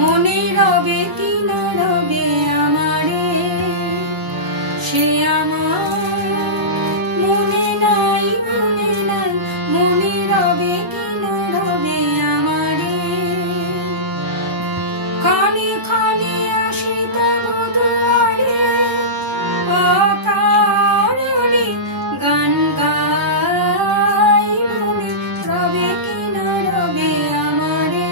মনে রবে কি না রবে আমারে, সে আমার মনে নাই, মনে নাই, মনে রবে কি না রবে আমারে। ক্ষণে ক্ষণে আসি তব দুয়ারে, অকারণে গান গাই, মনে রবে কি না রবে আমারে।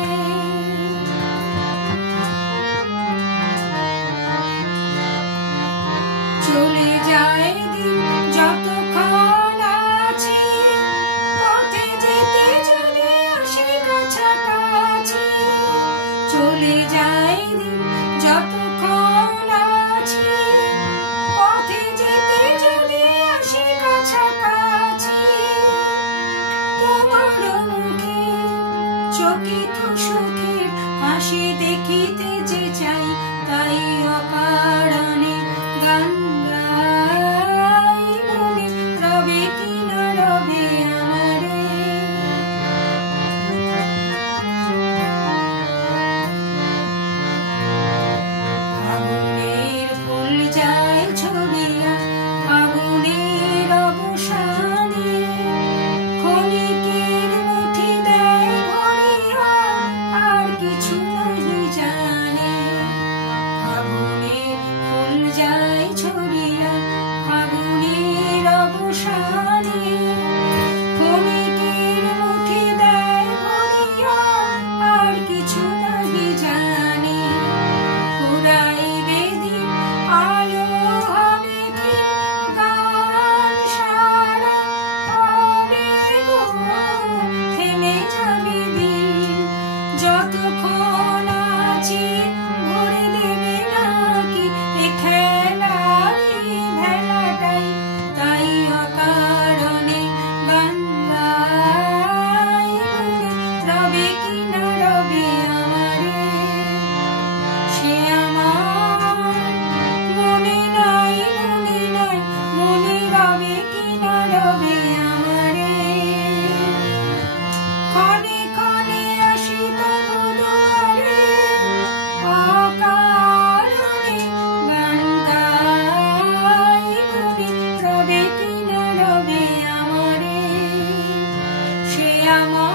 চলে যায় দিন যতক্ষণ আছি, পথে যেতে যদি আসি কাছাকাছি। চলে যায় দিন যতক্ষণ আছি, পথে যেতে যদি আসি কাছাকাছি। তোমার মুখে চকিত সুখের হাসি দেখিতে যে চাই, তাই অকারণে গান গাই, মনে রবে কি না রবে আমারে। ফাগুনের ফুল যায় ছড়িয়া ফাগুনের অবসানে, ক্ষণিকের মুঠি দেয় ভরিয়া, আর কিছু নাহি জানে। ফাগুনের ফুল যায় ছড়িয়া ফাগুনের অবসানে, ক্ষণিকের মুঠি দেয় ভরিয়া, আর কিছু নাহি জানে। ফুরাইবে দিন আলো হবে কি গান সারা হবে গো, থেমে যাবে দিন যতক্ষণ আছি। ভরে দেবে নাকি এ খেলারি ভেলাটাই, তাই অকারণে গান গাই, মনে রবে কি না রবে আমারে। সে আমার মনে নাই, মনে নাই, মনে রবে কি না রবে আমারে। ক্ষণে ক্ষণে আসি তব দুয়ারে, অকারণে গান গাই, মনে রবে কি না রবে আমারে। সে আমার